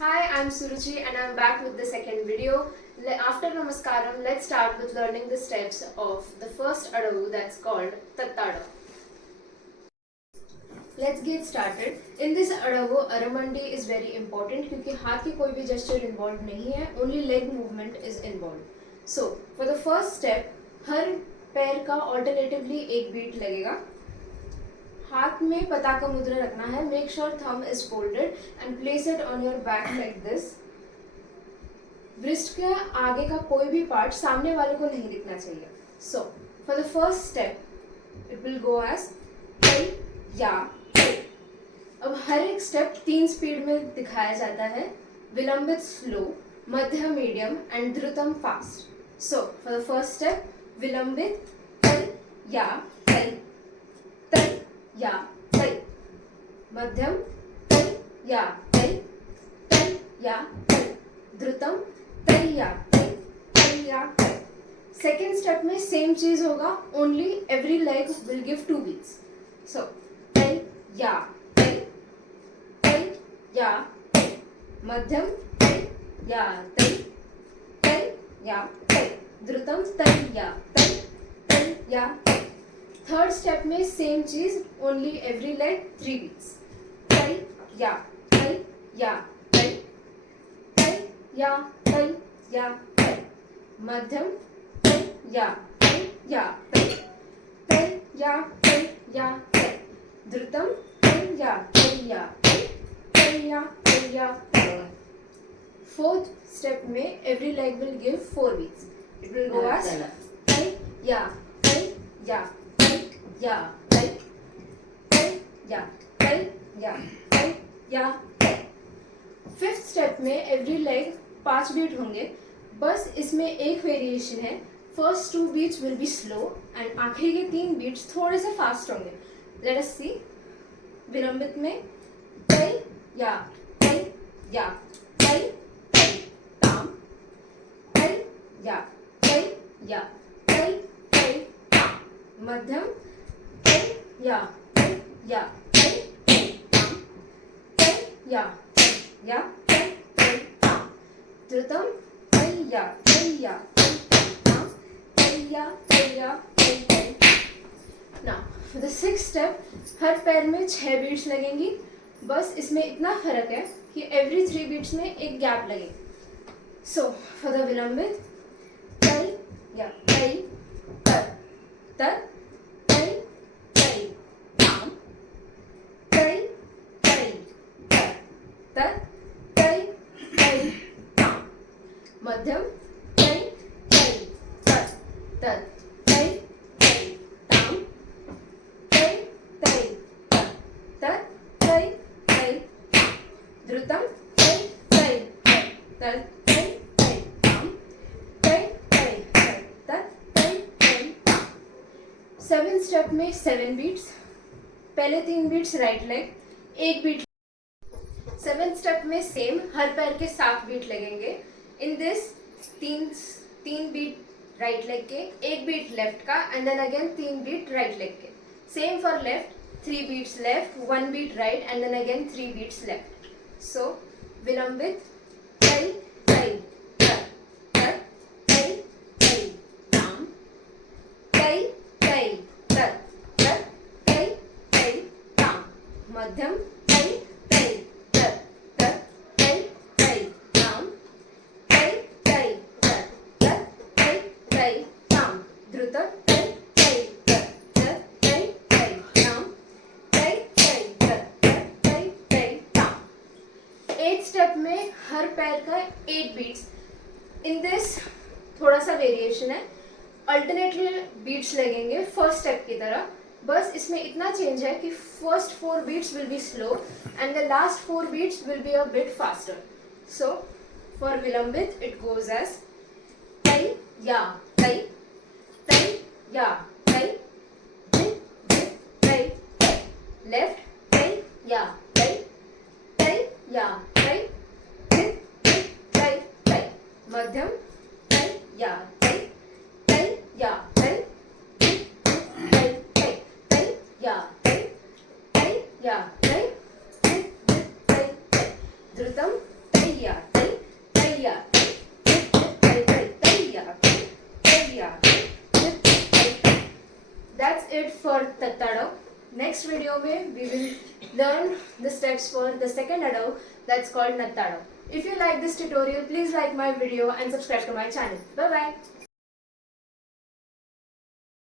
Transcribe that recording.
Hi, I'm Suruchi and I'm back with the second video. After Namaskaram, let's start with learning the steps of the first Adavu that's called Tattadu. Let's get started. In this Adavu, Aramandi is very important क्योंकि हाथ की कोई भी gesture involved नहीं है, only leg movement is involved. So, for the first step, हर पैर का alternatively एक beat लगेगा. हाथ में पताका मुद्रा रखना है. Make sure thumb is folded and place it on your back like this. wrist के आगे का कोई भी पार्ट सामने वाले को नहीं दिखना चाहिए. So for the first step it will go as कई या कई. अब हर एक स्टेप 3 स्पीड में दिखाया जाता है. विलंबित स्लो, मध्य मीडियम एंड द्रुतम fast. So for the first step विलंबित कई या कई, तई या तई, मध्यम तई या तई, तई या तई, द्रुतम तई या तई, तई या तई. सेकेंड स्टेप में सेम चीज होगा, only every leg will give 2 beats. So तई या तई, तई या तई, मध्यम तई या तई, तई या तई, द्रुतम तई या तई, तई या तई. थर्ड स्टेप में सेम चीज, ओनली एवरी लेग 3 बीट्स. तई या तई या तई, तई या तई या तई, मध्यम तई या तई या तई, तई या तई या तई, द्रुतम तई या तई या तई, तई या तई या तई. फोर्थ स्टेप में every leg will give 4 beats. It will go as तई या तई या या तई, तई या तई या तई या तई. फिफ्थ स्टेप में एवरी लेग 5 बीट होंगे. बस इसमें एक वेरिएशन है. First 2 beats will be slow and आखिरी के 3 बीट्स थोड़े से फास्ट होंगे. Let us see. विलंबित में तई या तई या तई, तई ताम, तई या तई या तई, तई ताम, मध्यम तई या तई या तई, तई ताम, तई या तई या तई, तई ताम, द्रुतम तई या तई या तई, तई ताम, तई या तई या तई, तई. Now for the sixth step, हर पैर में 6 बीट्स लगेंगी. बस इसमें इतना फर्क है कि एवरी 3 बीट्स में एक गैप लगे. सो फॉर द विलंबित तई या तई, तर, तर, तई, तई, ताम, तई, तई, तर, तर, तई, तई, ताम, मध्यम तई, तई, तर, तर, तई, तई, ताम, तई, तई, तर, तर, तई, तई, ताम, द्रुतम तई, तई, तर, तई, तई, ताम, तई, तई, तर, तई, तई, ताम. 7 स्टेप में 7 बीट्स. पहले 3 beats right leg, 1 beat. 7 step में सेम, हर पैर के 7 बीट लगेंगे. In this 3 beat right leg के, 1 बीट लेफ्ट का and then again 3 beat right leg के. Same for left, 3 beats left, 1 beat right and then again 3 beats left. So विलंबित तई, तई, तर, तर, तई, तई, ताम, तई, तई, तर, तर, तई, तई, ताम, मध्यम तई, तई, तर, तर, तई, तई, ताम, तई, तई, तर, तर, तई, तई, ताम, द्रुतम तई, तई, तर, तर, तई, तई, ताम, तई, तई, तर, तर, तई, तई, ताम. 8 स्टेप में हर पैर का 8 बीट्स. इन दिस थोड़ा सा वेरिएशन है. अल्टरनेटली बीट्स लगेंगे फर्स्ट स्टेप की तरह. बस इसमें इतना चेंज है कि first 4 beats will be slow and the last 4 beats will be a bit faster. So for विलंबित इट गोज एज तई या तई, तई या तई, तई, तई, तई, लेफ्ट तई या तई, तई या तई, तई, तई, मध्यम तई या तई, तई या तई, तई, तई, तई या तई, तई या तई, तई, तई, द्रुतम तई तैयार, तैयार, तैयार. That's it for Tattadav. Next video में we will learn the steps for the second Adav, that's called Nattadav. If you like this tutorial, please like my video and subscribe to my channel. Bye bye.